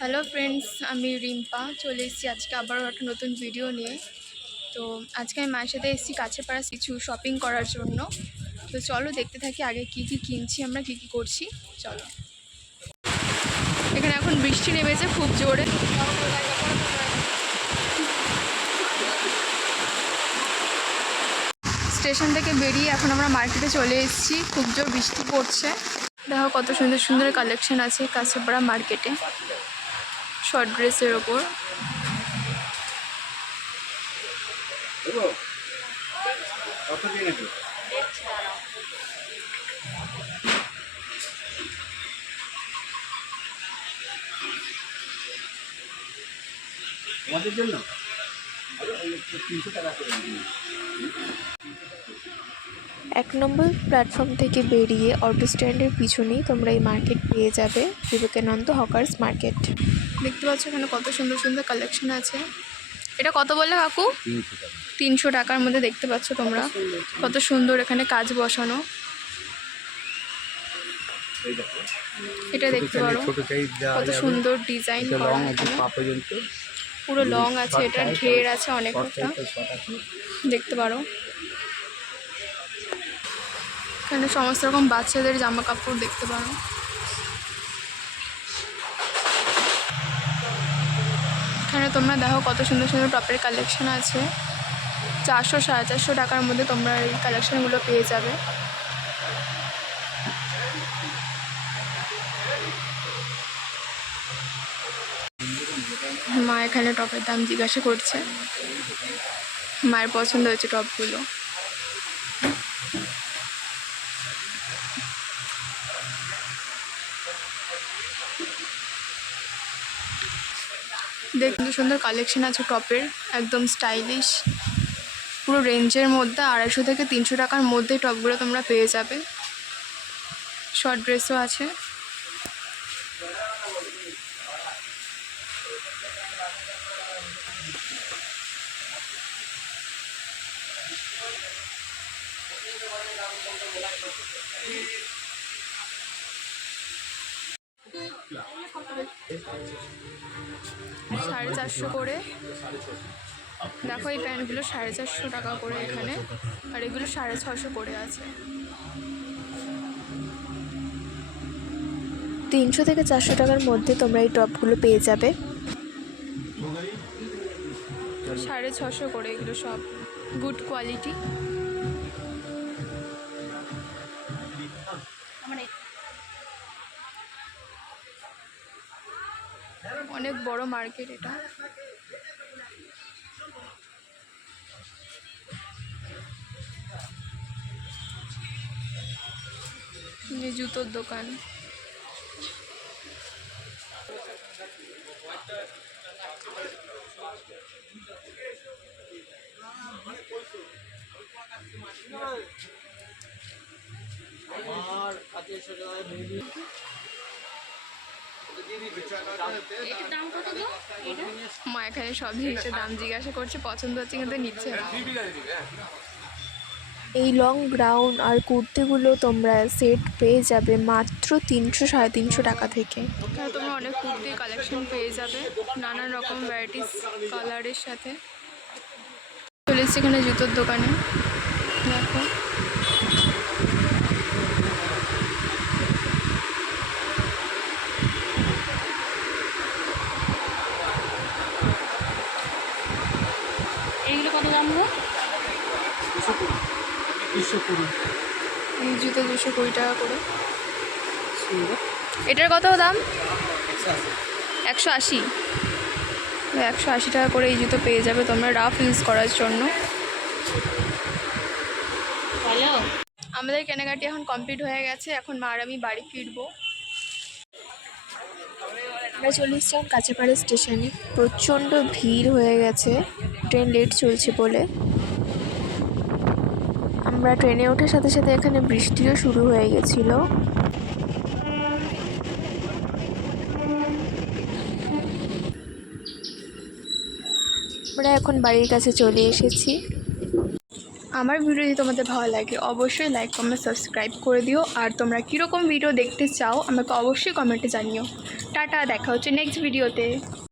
Hello friends, আমি রিম্পা চলে এসেছি আজকে আবারও একটা নতুন ভিডিও নিয়ে। তো আজকে আমি মায়ের সাথে এসেছি কাছেপাড়া কিছু শপিং করার জন্য। তো চলো দেখতে থাকি আগে কি কি কিনছি, আমরা কি কি করছি। চলো, এখানে এখন বৃষ্টি নেমেছে খুব জোরে। স্টেশন থেকে বেরিয়ে এখন আমরা মার্কেটে চলে এসেছি, খুব জোর বৃষ্টি পড়ছে। দেখো কত সুন্দর সুন্দর কালেকশন আছে কাছেপাড়া মার্কেটে শর্ট ড্রেসের ওপর। আমাদের জন্য 300 টাকা করে দিন। 1 নম্বর প্ল্যাটফর্ম থেকে বেরিয়ে অটো স্ট্যান্ডের পিছনেই তোমরা এই মার্কেট পেয়ে যাবে, বিবেকানন্দ হকার্স মার্কেট। দেখতে পাচ্ছ এখানে কত সুন্দর সুন্দর কালেকশন আছে। এটা কত বললে কাকু? 300 টাকা। 300 টাকার মধ্যে দেখতে পাচ্ছ তোমরা কত সুন্দর এখানে কাজ বসানো। এই দেখো, এটা দেখতে পারো ছোট সাইজ দেওয়া কত যাবে। সুন্দর ডিজাইন এটা করা লং আছে এখানে, পা পর্যন্ত, পুরো লং আছে, এটা short ঘের size, আছে অনেকটা, short আছে। দেখতে পারো। এখানে সমস্ত রকম বাচ্চাদের জামা কাপড় দেখতে পারো। এখানে তোমরা দেখো কত সুন্দর সুন্দর টপের কালেকশন আছে। 400-450 টাকার মধ্যে তোমরা এই কালেকশনগুলো পেয়ে যাবে। মা এখানে টপের দাম জিজ্ঞাসা করছে, মায়ের পছন্দ হয়েছে টপগুলো। দেখতে সুন্দর কালেকশন আছে টপের, একদম স্টাইলিশ, পুরো রেঞ্জের মধ্যে 250 থেকে 300 টাকার মধ্যে টপগুলো তোমরা পেয়ে যাবে। শর্ট ড্রেসও আছে। $450 করে। দেখো এই প্যান্টগুলো 450 টাকা করে এখানে, আর এগুলো 650 করে আছে। 300 থেকে 400 টাকার মধ্যে তোমরা এই টপগুলো পেয়ে যাবে। 650 করে এগুলো সব, গুড কোয়ালিটি। অনেক বড় মার্কেট এটা। এই জুতোর দোকান। মা এখানে সব জিনিসের দাম জিজ্ঞাসা করছে, পছন্দ হচ্ছে কিন্তু নিচ্ছে না। এই লং গ্রাউন আর কুর্তিগুলো তোমরা সেট পেয়ে যাবে মাত্র 300-350 টাকা থেকে। এখানে তোমরা অনেক কুর্তির কালেকশন পেয়ে যাবে, নানান রকম ভ্যারাইটিস কালারের সাথে। চলে এসেছি এখানে জুতোর দোকানে। দেখো এইগুলো কত দাম গো? 220। এই জুতো 220 টাকা করে। এটার কত দাম? 180। 180 টাকা করে এই জুতো পেয়ে যাবে তোমরা রাফ ইউজ করার জন্য। হ্যালো, আমাদের কেনাকাটি এখন কমপ্লিট হয়ে গেছে, এখন মা আর আমি বাড়ি ফিরবো। আমরা চলে এসেছিলাম কাছেপাড়া স্টেশনে, প্রচণ্ড ভিড় হয়ে গেছে ট্রেন লেট চলছে বলে। আমরা ট্রেনে ওঠার সাথে সাথে এখানে বৃষ্টিও শুরু হয়ে গেছিলো। আমরা এখন বাড়ির কাছে চলে এসেছি। আমার ভিডিও যদি তোমাদের ভালো লাগে অবশ্যই লাইক কমেন্ট সাবস্ক্রাইব করে দিও, আর তোমরা কীরকম ভিডিও দেখতে চাও আমাকে অবশ্যই কমেন্টে জানিও। টাটা, দেখা হচ্ছে নেক্সট ভিডিওতে।